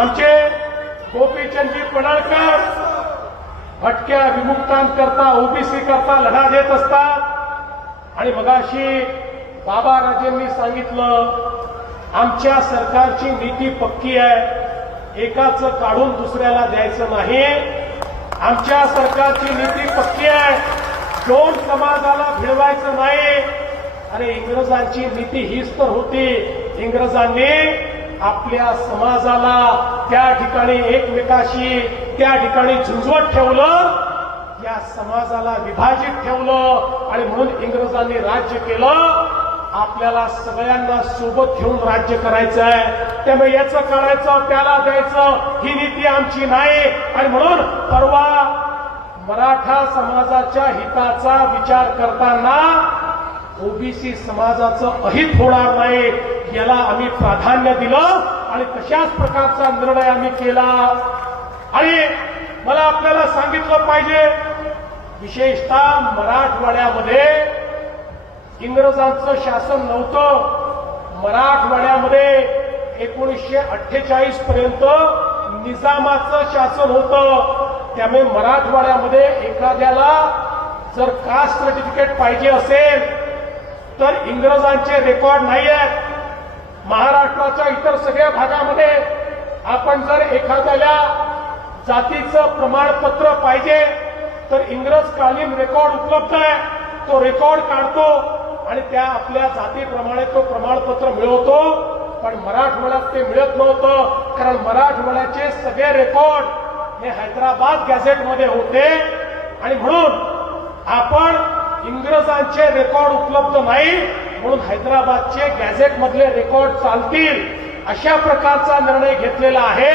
आमचे गोपीचंदजी पडळकर भटक्या विमुक्तांकरता ओबीसी करता लढा देत असतात आणि मगाशी बाबा राजेंनी सांगितलं आमच्या सरकारची नीती पक्की आहे, एकाचं काढून दुसऱ्याला द्यायचं नाही. आमच्या सरकारची नीती पक्की आहे, दोन समाजाला भिडवायचं नाही. आणि इंग्रजांची नीती हीच तर होती, इंग्रजांनी आपल्या समाजाला त्या ठिकाणी एकमेकाशी त्या ठिकाणी झुंजवत ठेवलं, या समाजाला विभाजित ठेवलं आणि म्हणून इंग्रजांनी राज्य केलं. आपल्याला सगळ्यांना सोबत घेऊन राज्य करायचं आहे, त्यामुळे याचं करायचं त्याला द्यायचं ही नीती आमची नाही. आणि म्हणून परवा मराठा समाजाच्या हिताचा विचार करताना ओबीसी समाजाचं अहित होणार नाही याला आम्ही प्राधान्य दिलं आणि तशाच प्रकारचा निर्णय आम्ही केला. आणि मला आपल्याला सांगितलं पाहिजे, विशेषतः मराठवाड्यामध्ये इंग्रजांचं शासन नव्हतं. मराठवाड्यामध्ये 1948 पर्यंत निजामाचं शासन होतं. त्यामुळे मराठवाड्यामध्ये एखाद्याला जर कास्ट सर्टिफिकेट पाहिजे असेल तर इंग्रजांचे रेकॉर्ड नाही आहेत. महाराष्ट्राच्या इतर सगळ्या भागामध्ये आपण जर एखाद्याला जातीचं प्रमाणपत्र पाहिजे तर इंग्रजकालीन रेकॉर्ड उपलब्ध आहे, तो रेकॉर्ड काढतो आणि त्या आपल्या जातीप्रमाणे तो प्रमाणपत्र मिळवतो. पण मराठवाड्यात ते मिळत नव्हतं, कारण मराठवाड्याचे सगळे रेकॉर्ड हे हैदराबाद गॅझेटमध्ये होते. आणि म्हणून आपण इंग्रजांचे रेकॉर्ड उपलब्ध नाही म्हणून हैदराबादचे गॅझेटमधले रेकॉर्ड चालतील अशा प्रकारचा निर्णय घेतलेला आहे.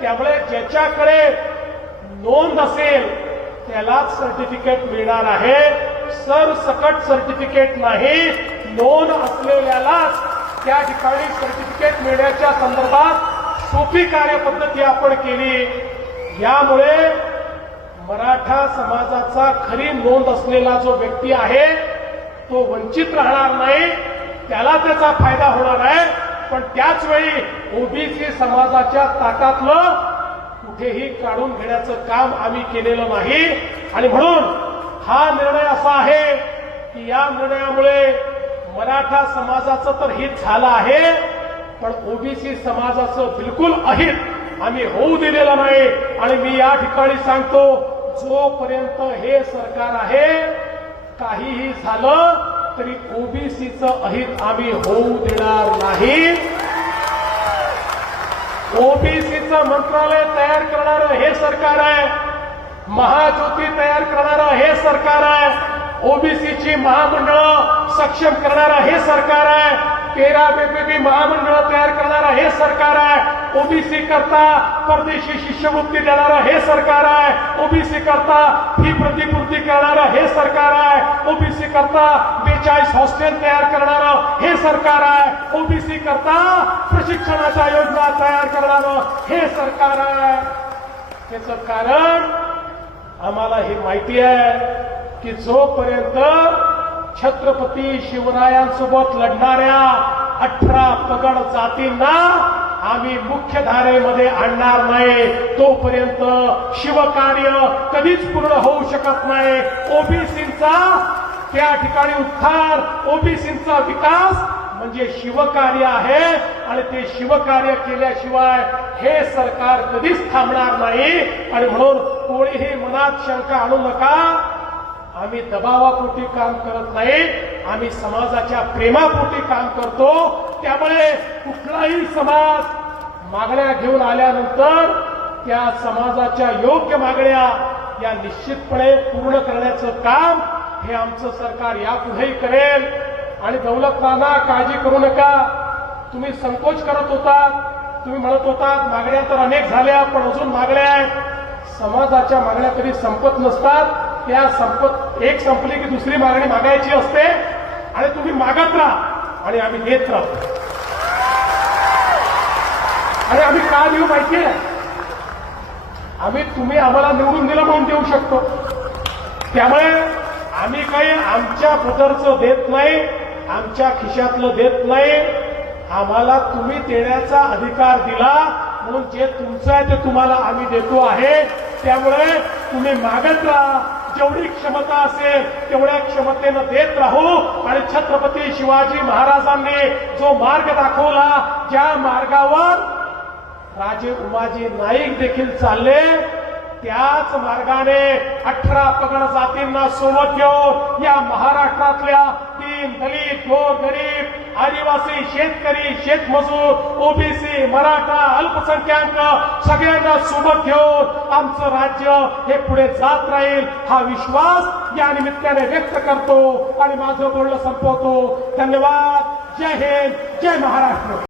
त्यामुळे ज्याच्याकडे नोंद असेल त्यालाच सर्टिफिकेट मिळणार आहे, सरसकट सर्टिफिकेट नाही. नोंद असलेल्यालाच त्या ठिकाणी सर्टिफिकेट मिळण्याच्या संदर्भात सोपी कार्यपद्धती आपण केली. यामुळे मराठा समाजाचा खरी नोंद असलेला जो व्यक्ती आहे तो वंचित राहणार नाही, त्याला त्याचा फायदा होणार आहे. पण त्याच वेळी ओबीसी समाजाच्या ताटातलं कुठेही काढून घेण्याचं काम आम्ही केलेलं नाही. आणि म्हणून हा निर्णय असा आहे की या निर्णयामुळे मराठा समाजाचं तर हित झालं आहे, पण ओबीसी समाजाचं बिलकुल अहित आम्ही होऊ दिलेलं नाही. आणि मी या ठिकाणी सांगतो, जोपर्यंत हे सरकार आहे काहीही झालं तरी ओबीसीचं अहित आम्ही होऊ देणार नाही. ओबीसीचं मंत्रालय तयार करणारं हे सरकार आहे, महाज्योती तयार करणारं हे सरकार आहे, ओबीसीची महामंडळं सक्षम करणारं हे सरकार आहे, 13 वेगवेगळी महामंडळं तयार करणारं हे सरकार आहे, ओबीसी करता परदेशी शिष्यवृत्ती देणारं हे सरकार आहे, ओबीसी करता फी प्रतिपूर्ती करणारं हे सरकार आहे, ओबीसी करता 42 हॉस्टेल तयार करणारं हे सरकार आहे, ओबीसी करता प्रशिक्षणाच्या योजना तयार करणारं हे सरकार आहे. त्याचं कारण आम्हाला हे माहिती आहे की जोपर्यंत छत्रपती शिवरायांसोबत लढणाऱ्या 18 पगड जातींना आम्ही मुख्य धारेमध्ये आणणार नाही तोपर्यंत शिवकार्य कधीच पूर्ण होऊ शकत नाही. ओबीसींचा त्या ठिकाणी उद्धार, ओबीसींचा विकास म्हणजे शिवकार्य आहे आणि ते शिवकार्य केल्याशिवाय हे सरकार कधीच थांबणार नाही. आणि म्हणून कोणीही मनात शंका आणू नका, आम्ही दबावापोटी काम करत नाही, आम्ही समाजाच्या प्रेमापोटी काम करतो. त्यामुळे कुठलाही समाज मागण्या घेऊन आल्यानंतर त्या समाजाच्या योग्य मागण्या या निश्चितपणे पूर्ण करण्याचं काम हे आमचं सरकार यापुढेही करेल. आणि दौलत नाना काळजी करू नका, तुम्ही संकोच करत होता, तुम्ही म्हणत होता मागण्या तर अनेक झाल्या पण अजून मागण्या आहेत. समाजाच्या मागण्या कधी संपत नसतात, त्या एक संपली की दुसरी मागणी मागायची असते आणि तुम्ही मागत राहा आणि आम्ही देत राहू. आणि आम्ही का देऊ माहितीये, आम्ही तुम्ही आम्हाला निवडून दिलं म्हणून देऊ शकतो. त्यामुळे आम्ही काही आमच्या पदरचं देत नाही, आमच्या खिशातलं देत नाही. आम्हाला तुम्ही देण्याचा अधिकार दिला म्हणून जे तुमचं आहे ते तुम्हाला आम्ही देतो आहे. त्यामुळे तुम्ही मागत राहा, जेवढी क्षमता असेल तेवढ्या क्षमतेनं देत राहू. आणि छत्रपती शिवाजी महाराजांनी जो मार्ग दाखवला, ज्या मार्गावर राजे उमाजी नाईक देखील चालले, त्याच मार्गाने 18 पगड जातींना सोबत घेऊन या महाराष्ट्रातल्या दीन दलित गोरगरीब आदिवासी शेतकरी शेतमजूर ओबीसी मराठा अल्पसंख्याक सगळ्यांना सोबत घेऊन आमचं राज्य हे पुढे जात राहील हा विश्वास या निमित्ताने व्यक्त करतो आणि माझं बोलणं संपवतो. धन्यवाद. जय हिंद, जय महाराष्ट्र.